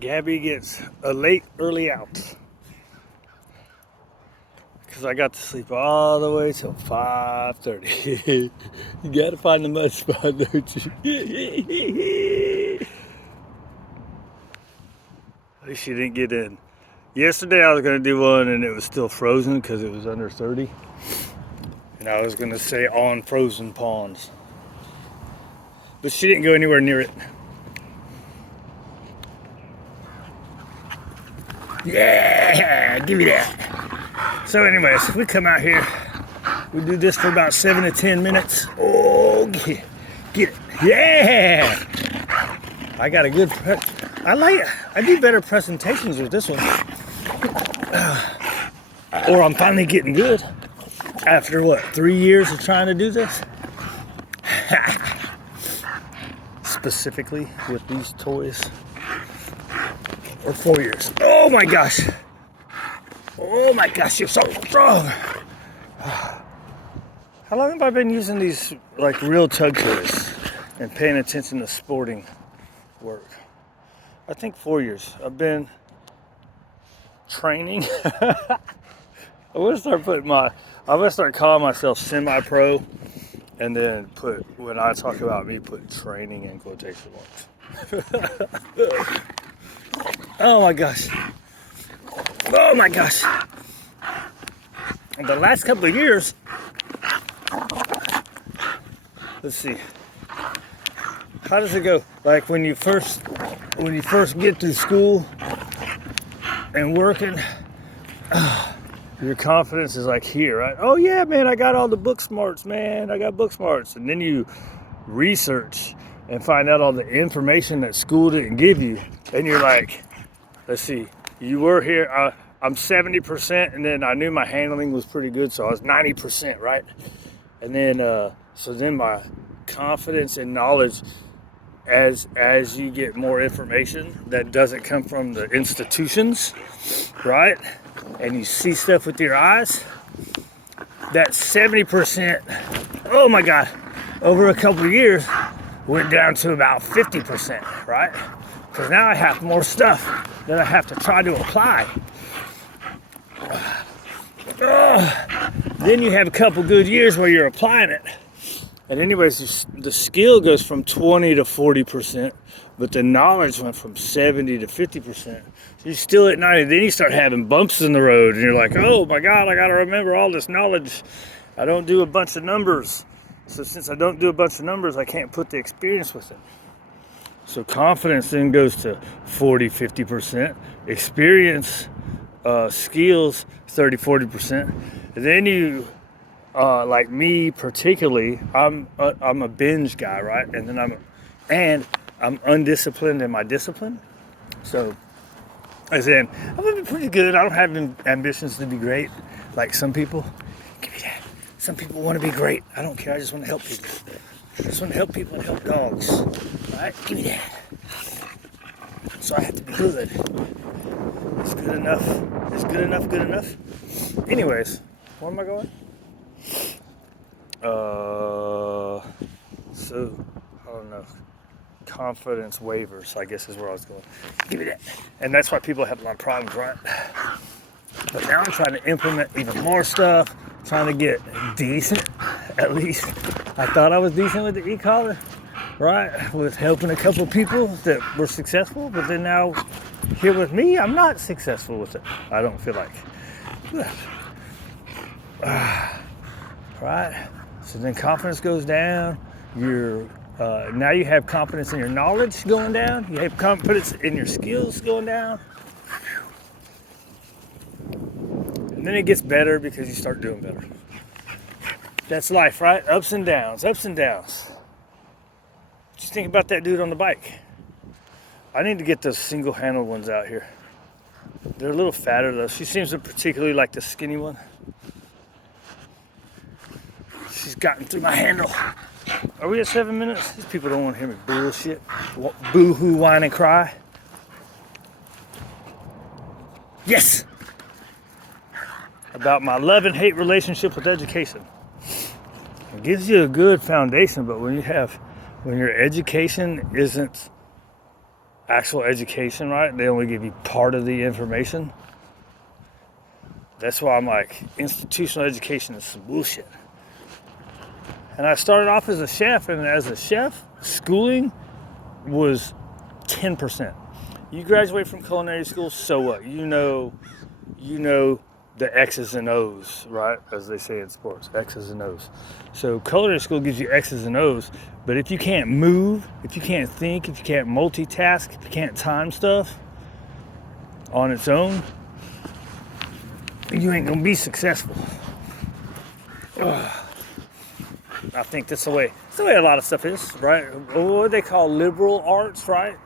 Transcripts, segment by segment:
Gabby gets a late, early out. Because I got to sleep all the way till 5:30. You gotta find the mud spot, don't you? At least she didn't get in. Yesterday I was gonna do one and it was still frozen because it was under 30. And I was gonna say on frozen ponds. But she didn't go anywhere near it. Yeah, give me that. So anyways, we come out here. We do this for about 7 to 10 minutes. Oh, get it. Yeah. I got a good, I do better presentations with this one. Or I'm finally getting good. After what, 3 years of trying to do this? Specifically with these toys. Or 4 years. Oh my gosh. Oh my gosh, you're so strong. How long have I been using these like real tug toys and paying attention to sporting work? I think 4 years. I've been training. I'm gonna start calling myself semi-pro, and then when I talk about me, put training in quotation marks. Oh my gosh. Oh my gosh. In the last couple of years, let's see. How does it go? Like when you first get through school and working, your confidence is like here, right? Oh yeah, man, I got all the book smarts, man. I got book smarts. And then you research and find out all the information that school didn't give you. And you're like, let's see, you were here, I'm 70%, and then I knew my handling was pretty good, so I was 90%, right? And then, so then my confidence and knowledge, as you get more information that doesn't come from the institutions, right? And you see stuff with your eyes, that 70%, oh my God, over a couple of years, went down to about 50%, right? Because now I have more stuff that I have to try to apply. Then you have a couple good years where you're applying it. And anyways, the skill goes from 20 to 40%, but the knowledge went from 70 to 50%. So you're still at 90. Then you start having bumps in the road, and you're like, oh my God, I got to remember all this knowledge. I don't do a bunch of numbers. So since I don't do a bunch of numbers, I can't put the experience with it. So confidence then goes to 40, 50%. Experience, skills, 30, 40%. And then you, like me particularly, I'm a binge guy, right? And then I'm undisciplined in my discipline. So, as in, I'm gonna be pretty good. I don't have ambitions to be great, like some people. Give me that. Some people want to be great. I don't care. I just want to help people. I just want to help people and help dogs. All right, give me that. So I have to be good. It's good enough. It's good enough. Good enough. Anyways, where am I going? So I don't know. Confidence waivers, I guess, is where I was going. Give me that. And that's why people have a lot of problems, right? But now I'm trying to implement even more stuff. Trying to get decent, at least. I thought I was decent with the e-collar, right? With helping a couple of people that were successful, but then now here with me, I'm not successful with it. I don't feel like. Right? So then confidence goes down. Now you have confidence in your knowledge going down. You have confidence in your skills going down. And then it gets better because you start doing better. That's life, right? Ups and downs, ups and downs. Just think about that dude on the bike. I need to get those single-handled ones out here. They're a little fatter though. She seems to particularly like the skinny one. She's gotten through my handle. Are we at 7 minutes? These people don't want to hear me bullshit. Boo-hoo, whine, and cry. Yes! About my love and hate relationship with education. It gives you a good foundation, but when your education isn't actual education, right? They only give you part of the information. That's why I'm like, institutional education is some bullshit. And I started off as a chef, and as a chef, schooling was 10%. You graduate from culinary school, so what? You know the X's and O's, right? As they say in sports, X's and O's. So culinary school gives you X's and O's, but if you can't move, if you can't think, if you can't multitask, if you can't time stuff on its own, you ain't gonna be successful. Ugh. I think that's the way a lot of stuff is, right? What they call liberal arts, right?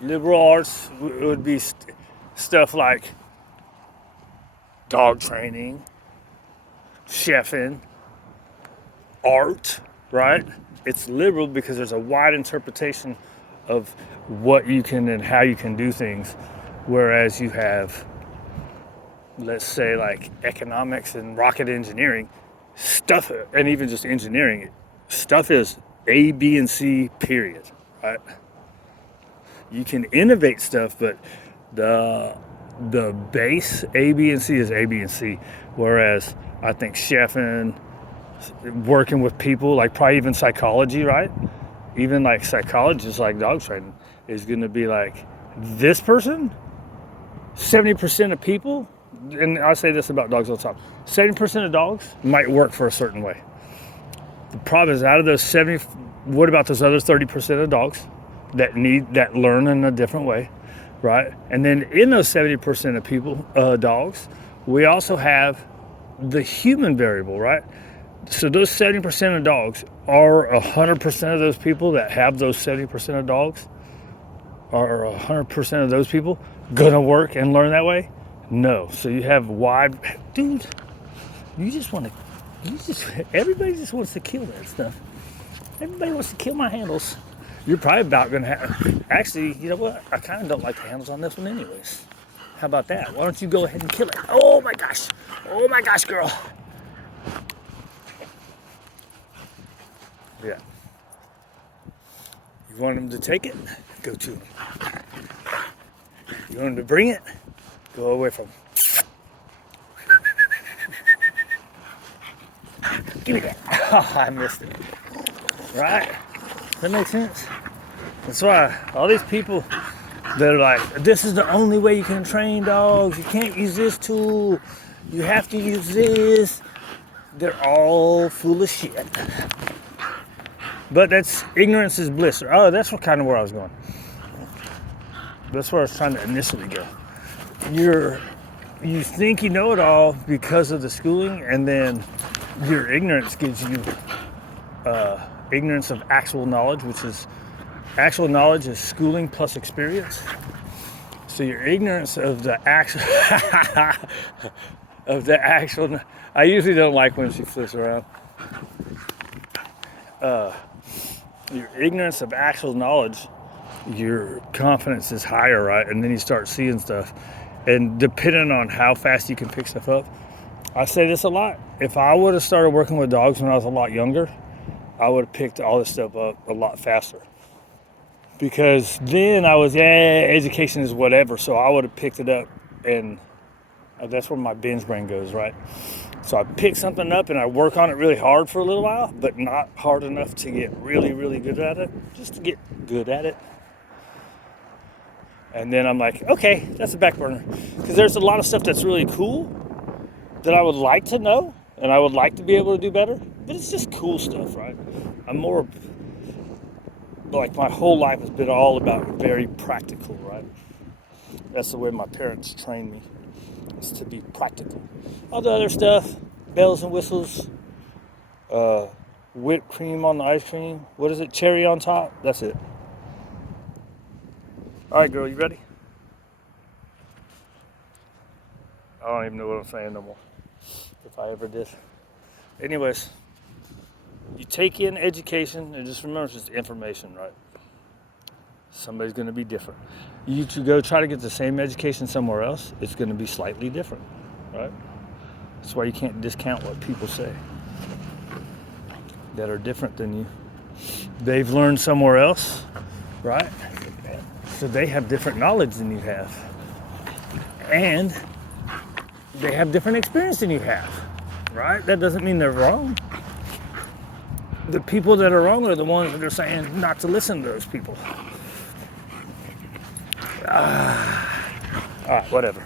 Liberal arts would be stuff like dog training, chefing, art, right? It's liberal because there's a wide interpretation of what you can and how you can do things, whereas you have, let's say, like economics and rocket engineering stuff, and even just engineering stuff is A, B, and C, period, right? You can innovate stuff, but the base A, B, and C is A, B, and C. Whereas I think chefing, working with people, like probably even psychology, right? Even like psychologists, like dog training, is going to be like, this person, 70% of people, and I say this about dogs all the time, 70% of dogs might work for a certain way. The problem is, out of those 70, what about those other 30% of dogs that learn in a different way, right? And then in those 70% of people, dogs, we also have the human variable, right? So those 70% of dogs, are 100% of those people that have those 70% of dogs, are 100% of those people gonna work and learn that way? No. So you have wide, dude, everybody just wants to kill that stuff. Everybody wants to kill my handles. You're probably about gonna have, actually, you know what? I kind of don't like the handles on this one anyways. How about that? Why don't you go ahead and kill it? Oh my gosh, girl. Yeah. You want them to take it? Go to them. You want them to bring it? Go away from them. Give me that. Oh, I missed it. Right? That makes sense? That's why all these people that are like, this is the only way you can train dogs. You can't use this tool. You have to use this. They're all full of shit. But that's ignorance is bliss. Oh, that's what kind of where I was going. That's where I was trying to initially go. You think you know it all because of the schooling, and then your ignorance gives you ignorance of actual knowledge, which is actual knowledge is schooling plus experience. So your ignorance of the actual I usually don't like when she flips around. Your ignorance of actual knowledge, your confidence is higher, right? And then you start seeing stuff. And depending on how fast you can pick stuff up, I say this a lot. If I would have started working with dogs when I was a lot younger, I would have picked all this stuff up a lot faster. Because then I was, education is whatever. So I would have picked it up, and that's where my binge brain goes, right? So I pick something up and I work on it really hard for a little while, but not hard enough to get really, really good at it, just to get good at it. And then I'm like, okay, that's a back burner. Because there's a lot of stuff that's really cool that I would like to know and I would like to be able to do better, but it's just cool stuff, right? I'm more, like, my whole life has been all about very practical, right? That's the way my parents trained me, is to be practical. All the other stuff, bells and whistles, whipped cream on the ice cream, what is it, cherry on top, that's it. All right, girl, you ready? I don't even know what I'm saying no more, if I ever did. Anyways, you take in education, and just remember, it's just information, right? Somebody's going to be different. You to go try to get the same education somewhere else, it's going to be slightly different, right? That's why you can't discount what people say that are different than you. They've learned somewhere else, right? So they have different knowledge than you have. And they have different experience than you have, right? That doesn't mean they're wrong. The people that are wrong are the ones that are saying not to listen to those people. All right, whatever.